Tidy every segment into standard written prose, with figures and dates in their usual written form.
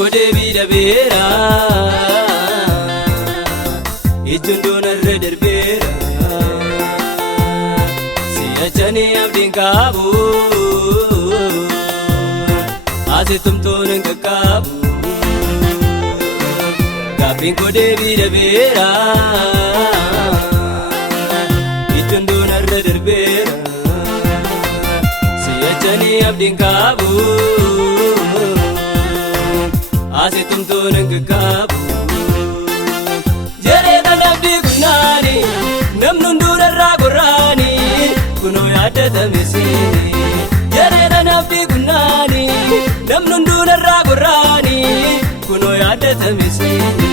kode bida bera ijundona reder bera siachani abdin kabu azitum tonen kabu gapin kode bida bera ijundona reder bera siachani abdin kabu azitum tonen kabu jereda nabdi gunani namnundura ragurani kuno yadda misini jereda nabdi gunani namnundura ragurani kuno yadda misini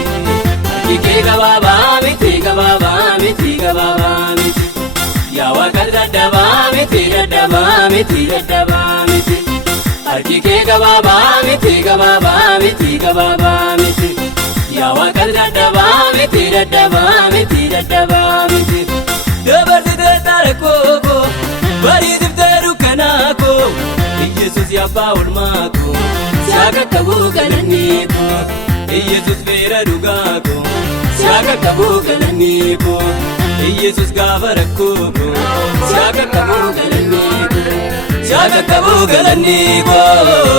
ike gababa miti ya wakadda daba miti Arki gababa miti ya wakadda daba miti dabarti tarakoko bari diftaru kanako Jesus ya paul mako saka kabu kananiko Jesus vera dugako saka kabu kananiko Jesus gavarako saka kabu kananiko saka kabu kananiko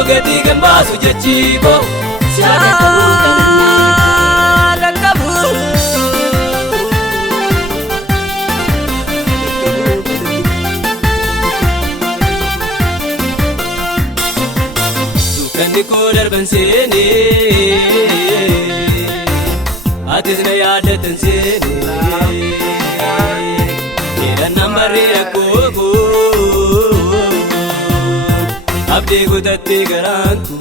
gati gambasu jachiko saka kabu kananiko Niko darban sene atisna yaadatan sene kiran nambarre rakkoko abdi gutatte garanku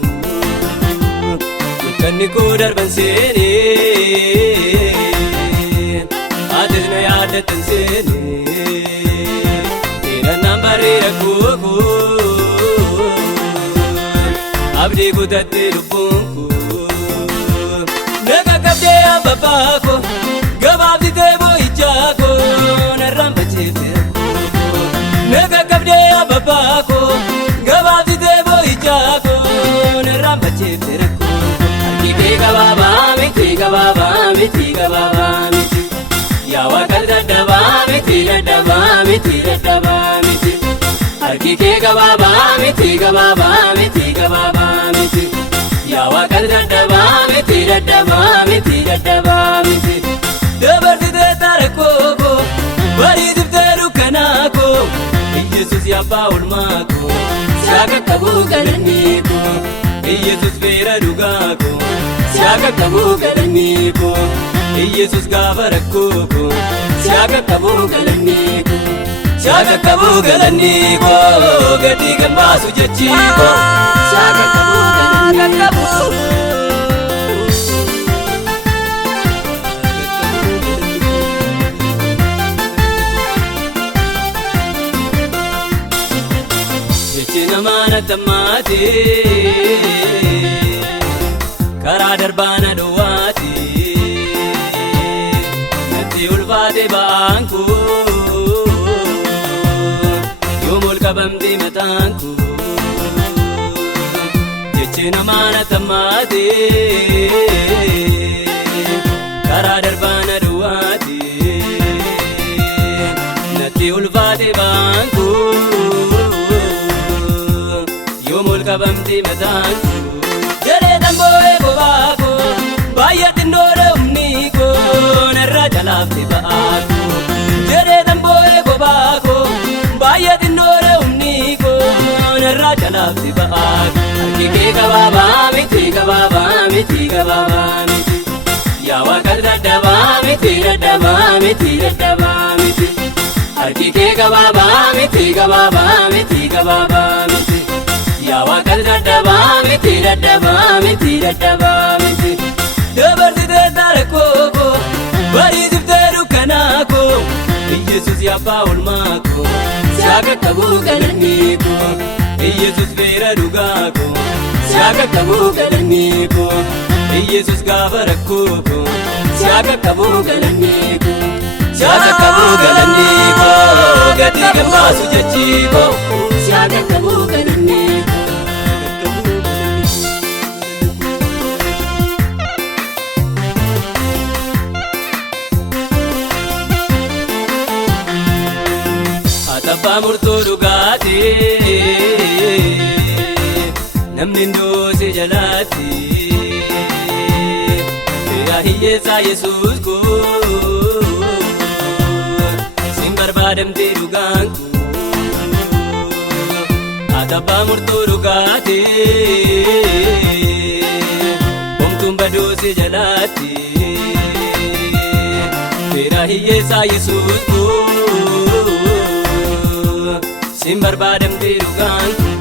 niko darban sene atisna yaadatan sene kiran nambarre rakkoko abdi gutatte lubunku naga kabde ambabako gababdi tebo ijako narambachete naga kabde ambabako gababdi tebo ijako narambachete akike gababa miti ya wakadda daba miti akike gababa miti ya wakadda daba miti dabarti tarakoko bari diftaru kanako Jesus ya paul mako saka kabu kananiko Jesus vera dugako saka kabu kananiko Jesus gavarako saka kabu kananiko saka kabu kananiko gati gambasu jachiko saka kabu kananiko Namana tamate kara darbana duwati nati ulfate baanku yomul kabamdi matanku jeche namana tamate kara darbana duwati nati ulfate baanku kabamti matanku jere damboe bobako bayat ndore umniko narra jalafte baako jere damboe bobako bayat ndore umniko narra jalafte baako akike gababa miti ya wakadda daba miti akike gababa miti ya wakadda daba miti dabarti tarakoko bari diftaru kanako Jesus ya paul mako saka kabu kananiko Jesus vera dugako saka kabu kananiko Jesus gavarako saka kabu kananiko gati gambasu jachiko saka kabu kananiko Fira hiyyeessaa Yesuus koo sin barbaadamtee dhugaan koo atabbaa murtoo dhugaatee homtuun badoose jalaatti fira hiyyeessaa Yesuus koo sin barbaadamtee dhugaan koo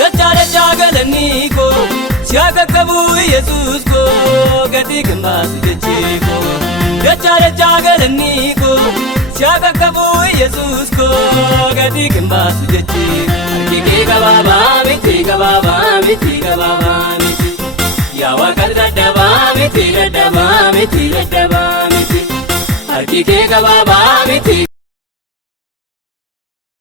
dachaa galanii koo si akka qabu Yesuus koo gatii kan baasu jechee koo dachaa galanii koo si akka qabu Yesuus koo gatii kan baasu jechee harki kee gabaabaa miti gabaabaa miti gabaabaa miti yaa Waaqa dadhabaa miti dadhabaa miti dadhabaa miti harki kee gabaabaa miti.